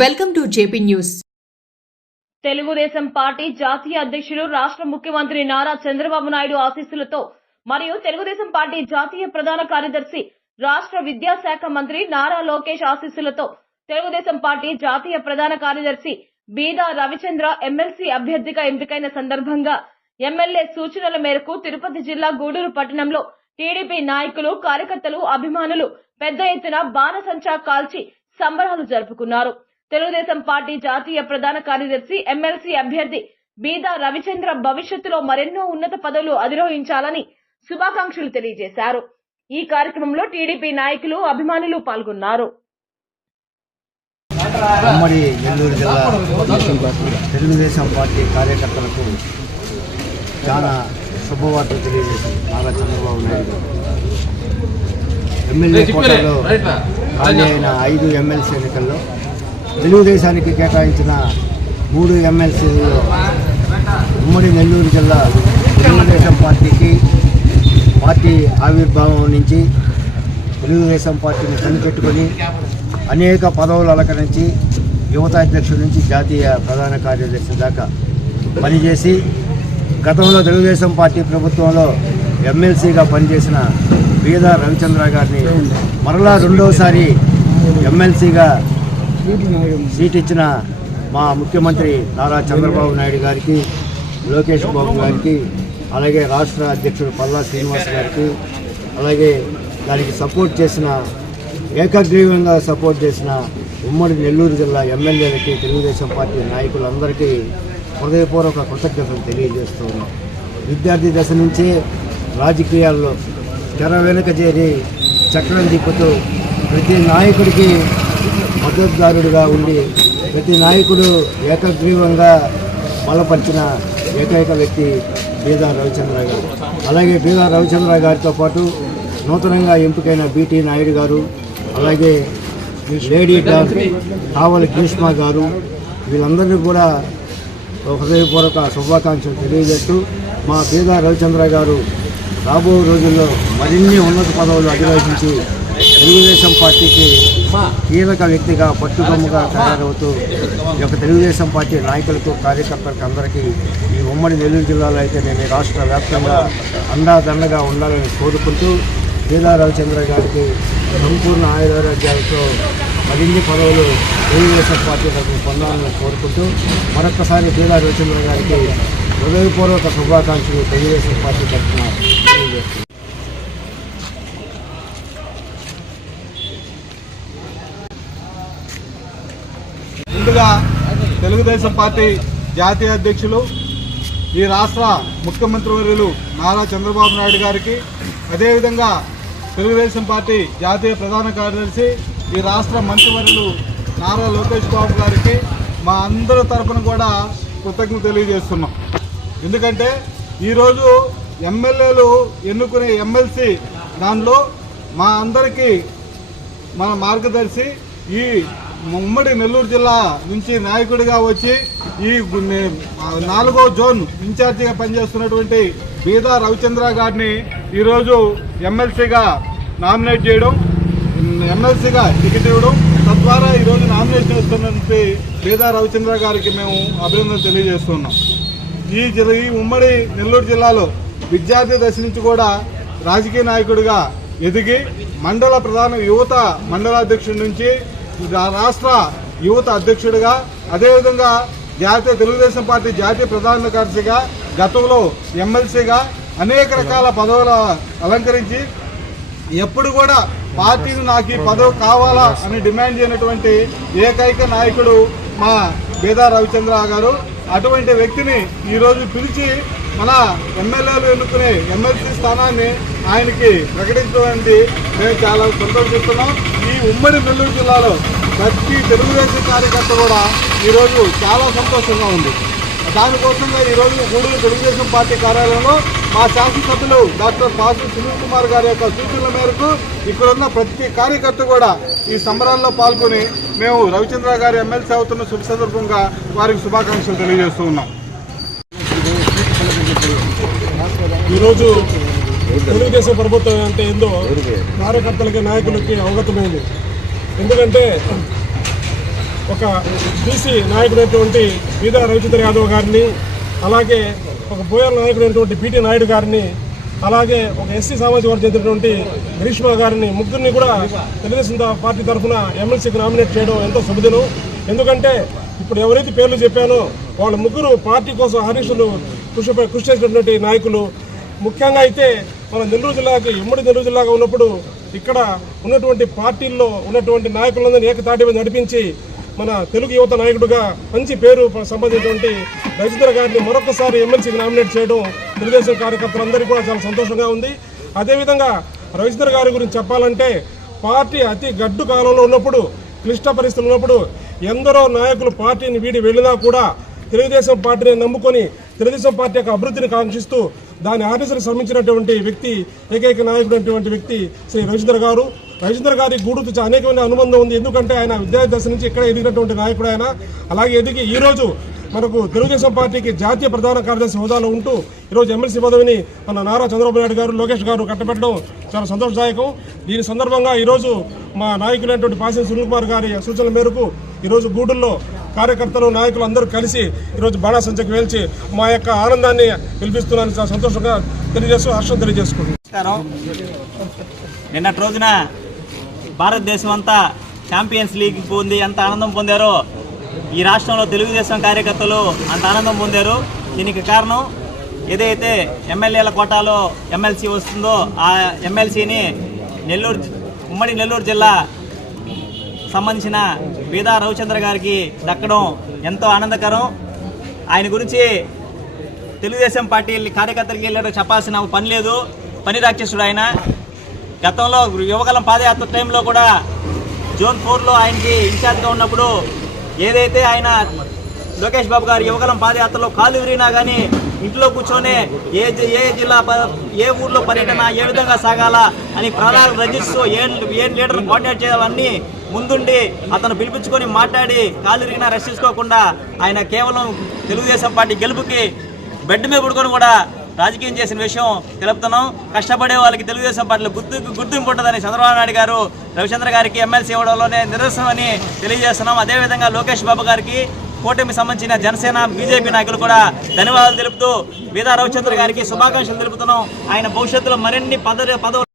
Welcome to JP news. Telugu Desam party జాతీయ అధ్యక్షుడు రాష్ట్ర ముఖ్యమంత్రి నారా చంద్రబాబు నాయుడు ఆశీస్సులతో మరియు తెలుగుదేశం పార్టీ జాతీయ ప్రధాన కార్యదర్శి రాష్ట్ర విద్యాశాఖ మంత్రి నారా లోకేష్ ఆశీస్సులతో తెలుగుదేశం పార్టీ జాతీయ ప్రధాన కార్యదర్శి బీదా రవిచంద్ర ఎమ్మెల్సీ అభ్యర్థిగా ఎంపికైన సందర్భంగా ఎమ్మెల్యే సూచనల మేరకు తిరుపతి జిల్లా గూడూరు పట్టణంలో టీడీపీ నాయకులు కార్యకర్తలు అభిమానులు పెద్ద ఎత్తున బాణసంచా కాల్చి సంబరాలు జరుపుకున్నారు. తెలుగుదేశం పార్టీ జాతీయ ప్రధాన కార్యదర్శి ఎమ్మెల్సీ అభ్యర్థి బీదా రవిచంద్ర భవిష్యత్తులో మరెన్నో ఉన్నత పదవులు అధిరోహించాలని శుభాకాంక్షలు తెలియజేశారు. ఈ కార్యక్రమంలో టీడీపీ నాయకులు అభిమానులు పాల్గొన్నారు. ఉమ్మడి నెల్లూరు జిల్లా తెలుగుదేశం పార్టీ కార్యకర్తలకు చాలా శుభవార్త తెలియజేసింది నారా చంద్రబాబు నాయుడు. ఎమ్మెల్యే కోటాలో ఖాళీ అయిన ఐదు ఎమ్మెల్సీ ఎన్నికల్లో తెలుగుదేశానికి కేటాయించిన మూడు ఎమ్మెల్సీలో ఉమ్మడి నెల్లూరు జిల్లా తెలుగుదేశం పార్టీకి పార్టీ ఆవిర్భావం నుంచి తెలుగుదేశం పార్టీని కనిపెట్టుకొని అనేక పదవులు అలంకరించి యువత అధ్యక్షుడి నుంచి జాతీయ ప్రధాన కార్యదర్శి దాకా పనిచేసి గతంలో తెలుగుదేశం పార్టీ ప్రభుత్వంలో ఎమ్మెల్సీగా పనిచేసిన వీద రవిచంద్ర గారిని మరలా రెండవసారి ఎమ్మెల్సీగా సీట్ ఇచ్చిన మా ముఖ్యమంత్రి నారా చంద్రబాబు నాయుడు గారికి లోకేష్ బాబు గారికి అలాగే రాష్ట్ర అధ్యక్షుడు పల్లా శ్రీనివాస్ గారికి అలాగే దానికి సపోర్ట్ చేసిన ఏకగ్రీవంగా సపోర్ట్ చేసిన ఉమ్మడి నెల్లూరు జిల్లా ఎమ్మెల్యేలకి తెలుగుదేశం పార్టీ నాయకులందరికీ హృదయపూర్వక కృతజ్ఞతలు తెలియజేస్తూ ఉన్నాం. విద్యార్థి దశ నుంచే రాజకీయాల్లో తెర వెనుక చేరి చక్రం తిప్పుతూ ప్రతి నాయకుడికి మద్దతుదారుడుగా ఉండి ప్రతి నాయకుడు ఏకగ్రీవంగా బలపరిచిన ఏకైక వ్యక్తి బీదా రవిచంద్ర గారు. అలాగే బీదా రవిచంద్ర గారితో పాటు నూతనంగా ఎంపికైన బీటీ నాయుడు గారు అలాగే లేడీ డాక్టర్ కావలి గ్రీష్మ గారు వీళ్ళందరినీ కూడా హృదయపూర్వక శుభాకాంక్షలు తెలియజేస్తూ మా బీదా రవిచంద్ర గారు రాబో రోజుల్లో మరిన్ని ఉన్నత పదవులు అధిరోహించి తెలుగుదేశం పార్టీకి కీలక వ్యక్తిగా పట్టుకొమ్మగా తయారవుతూ ఈ యొక్క తెలుగుదేశం పార్టీ నాయకులకు కార్యకర్తలకు అందరికీ ఈ ఉమ్మడి నెల్లూరు జిల్లాలో అయితే నేను రాష్ట్ర వ్యాప్తంగా అండాదండగా ఉండాలని కోరుకుంటూ బీదా రవిచంద్ర గారికి సంపూర్ణ ఆయురారోగ్యాలతో మరిన్ని పదవులు తెలుగుదేశం పార్టీ తరఫున పొందాలని కోరుకుంటూ మరొక్కసారి బీదా రవిచంద్ర గారికి హృదయపూర్వక శుభాకాంక్షలు తెలుగుదేశం పార్టీ తరఫున ముందుగా తెలుగుదేశం పార్టీ జాతీయ అధ్యక్షులు ఈ రాష్ట్ర ముఖ్యమంత్రి వర్యులు నారా చంద్రబాబు నాయుడు గారికి అదేవిధంగా తెలుగుదేశం పార్టీ జాతీయ ప్రధాన కార్యదర్శి ఈ రాష్ట్ర మంత్రివర్యులు నారా లోకేష్ బాబు గారికి మా అందరి తరఫున కూడా కృతజ్ఞత తెలియజేస్తున్నాం. ఎందుకంటే ఈరోజు ఎమ్మెల్యేలు ఎన్నుకునే ఎమ్మెల్సీ దానిలో మా అందరికీ మన మార్గదర్శి ఈ ఉమ్మడి నెల్లూరు జిల్లా నుంచి నాయకుడిగా వచ్చి ఈ నే- నాలుగో జోన్ ఇన్ఛార్జిగా పనిచేస్తున్నటువంటి బీదా రవిచంద్ర గారిని ఈరోజు ఎమ్మెల్సీగా నామినేట్ చేయడం ఎమ్మెల్సీగా టికెట్ ఇవ్వడం తద్వారా ఈరోజు నామినేషన్ వేస్తున్నటువంటి బీదా రవిచంద్ర గారికి మేము అభినందన తెలియజేస్తున్నాం. ఈ జిల్లా ఈ ఉమ్మడి నెల్లూరు జిల్లాలో విద్యార్థి దశ నుంచి కూడా రాజకీయ నాయకుడిగా ఎదిగి మండల ప్రధాన యువత మండలాధ్యక్షుడి నుంచి రాష్ట్ర యువత అధ్యక్షుడిగా అదేవిధంగా జాతీయ తెలుగుదేశం పార్టీ జాతీయ ప్రధాన కార్యదర్శిగా గతంలో ఎమ్మెల్సీగా అనేక రకాల పదవులు అలంకరించి ఎప్పుడు కూడా పార్టీని నాకు ఈ పదవి కావాలా అని డిమాండ్ చేయనటువంటి ఏకైక నాయకుడు మా బేదా రవిచంద్ర గారు. అటువంటి వ్యక్తిని ఈరోజు పిలిచి మన ఎమ్మెల్యేలు ఎన్నుకునే ఎమ్మెల్సీ స్థానాన్ని ఆయనకి ప్రకటించడానికి మేము చాలా సంతోషిస్తున్నాం ఈ ఉమ్మడి నెల్లూరు జిల్లాలో ప్రతి తెలుగుదేశం కార్యకర్త కూడా ఈరోజు చాలా సంతోషంగా ఉంది. దానికోసంగా ఈరోజు గూడూరు తెలుగుదేశం పార్టీ కార్యాలయంలో మా శాసనసభ్యులు డాక్టర్ పాసు సునీల్ కుమార్ గారి యొక్క సూచనల మేరకు ఇక్కడున్న ప్రతి కార్యకర్త కూడా ఈ సంబరాల్లో పాల్గొని మేము రవిచంద్ర గారి ఎమ్మెల్సీ అవుతున్న శుభ సందర్భంగా వారికి శుభాకాంక్షలు తెలియజేస్తూ ఉన్నాం. ఈరోజు తెలుగుదేశం ప్రభుత్వం అంటే ఏందో కార్యకర్తలకి నాయకులకి అవగతమైంది. ఎందుకంటే ఒక బీసీ నాయకుడైనటువంటి బీదా రవిచంద్ర యాదవ్ గారిని అలాగే ఒక బోయల్ నాయకుడైనటువంటి బీటీ నాయుడు గారిని అలాగే ఒక ఎస్సీ సామాజిక వర్గం చెందినటువంటి గ్రీష్మ గారిని ముగ్గురిని కూడా తెలుగుదేశం పార్టీ తరఫున ఎమ్మెల్సీకి నామినేట్ చేయడం ఎంతో శుభదినం. ఎందుకంటే ఇప్పుడు ఎవరైతే పేర్లు చెప్పానో వాళ్ళ ముగ్గురు పార్టీ కోసం హరీషులు కృషి కృషి చేసినటువంటి నాయకులు. ముఖ్యంగా అయితే మన నెల్లూరు జిల్లాకి ఉమ్మడి నెల్లూరు జిల్లాగా ఉన్నప్పుడు ఇక్కడ ఉన్నటువంటి పార్టీల్లో ఉన్నటువంటి నాయకులందరినీ ఏకతాటి నడిపించి మన తెలుగు యువత నాయకుడిగా మంచి పేరు సంబంధించినటువంటి రవిచంద్ర గారిని మరొకసారి ఎమ్మెల్సీకి నామినేట్ చేయడం తెలుగుదేశం కార్యకర్తలందరికీ కూడా చాలా సంతోషంగా ఉంది. అదేవిధంగా రవిచంద్ర గారి గురించి చెప్పాలంటే పార్టీ అతి గడ్డు కాలంలో ఉన్నప్పుడు క్లిష్ట పరిస్థితులు ఉన్నప్పుడు ఎందరో నాయకులు పార్టీని వీడి వెళ్ళినా కూడా తెలుగుదేశం పార్టీని నమ్ముకొని తెలుగుదేశం పార్టీ యొక్క అభివృద్ధిని కాంక్షిస్తూ దాని ఆర్టీసీని శ్రమించినటువంటి వ్యక్తి ఏకైక నాయకుడైనటువంటి వ్యక్తి శ్రీ రవిచంద్ర గారు. రవిచంద్ర గారి గూడుతో చాలా అనేకమైన అనుబంధం ఉంది. ఎందుకంటే ఆయన విద్యార్థి దశ నుంచి ఇక్కడ ఎదిగినటువంటి నాయకుడు ఆయన. అలాగే ఎదిగి ఈ రోజు మనకు తెలుగుదేశం పార్టీకి జాతీయ ప్రధాన కార్యదర్శి హోదాలో ఉంటూ ఈరోజు ఎమ్మెల్సీ పదవిని మన నారా చంద్రబాబు నాయుడు గారు లోకేష్ గారు కట్టబెట్టడం చాలా సంతోషదాయకం. దీని సందర్భంగా ఈరోజు మా నాయకులైనటువంటి పాసిన సునీల్ కుమార్ గారి సూచనల మేరకు ఈరోజు గూడుల్లో కార్యకర్తలు నాయకులు అందరూ కలిసి ఈరోజు బాణాసంచకు వేల్చి మా యొక్క ఆనందాన్ని పిలిపిస్తున్నాను చాలా సంతోషంగా తెలియజేస్తూ హర్షం తెలియజేసుకుంటున్నాను నిన్నటి రోజున భారతదేశం అంతా ఛాంపియన్స్ లీగ్ పొంది ఎంత ఆనందం పొందారో ఈ రాష్ట్రంలో తెలుగుదేశం కార్యకర్తలు అంత ఆనందం పొందారు. దీనికి కారణం ఏదైతే ఎమ్మెల్యేల కోటాలో ఎమ్మెల్సీ వస్తుందో ఆ ఎమ్మెల్సీని నెల్లూరు ఉమ్మడి నెల్లూరు జిల్లా సంబంధించిన బీదా రవిచంద్ర గారికి దక్కడం ఎంతో ఆనందకరం. ఆయన గురించి తెలుగుదేశం పార్టీ కార్యకర్తలకు వెళ్ళాడో చెప్పాల్సిన పని లేదు. పని రాక్షసుడు ఆయన. గతంలో యువగలం పాదయాత్ర టైంలో కూడా జోన్ ఫోర్లో ఆయనకి ఇన్ఛార్జ్గా ఉన్నప్పుడు ఏదైతే ఆయన లోకేష్ బాబు గారు యువగలం పాదయాత్రలో కాలు విరిగినా కానీ ఇంట్లో కూర్చొని ఏ జి- ఏ జిల్లా ఏ ఊర్లో పర్యటన ఏ విధంగా సాగాల అని ప్రణాళిక రచిస్తూ ఏ ఏ లీడర్ కోఆర్డినేట్ చేయాలన్నీ ముందుండి అతను పిలిపించుకొని మాట్లాడి కాలు విరిగినా రెస్ట్ తీసుకోకుండా ఆయన కేవలం తెలుగుదేశం పార్టీ గెలుపుకి బెడ్ మీద పడుకొని కూడా రాజకీయం చేసిన విషయం తెలుపుతున్నాం. కష్టపడే వాళ్ళకి తెలుగుదేశం పార్టీలో గుర్తు గుర్తింపు ఉంటుందని చంద్రబాబు నాయుడు గారు రవిచంద్ర గారికి ఎమ్మెల్సీ ఇవ్వడంలోనే నిరసనమని తెలియజేస్తున్నాం. అదేవిధంగా లోకేష్ బాబు గారికి కూటమికి సంబంధించిన జనసేన బీజేపీ నాయకులు కూడా ధన్యవాదాలు తెలుపుతూ వీదా రవిచంద్ర గారికి శుభాకాంక్షలు తెలుపుతున్నాం. ఆయన భవిష్యత్తులో మరిన్ని పదవి పదవులు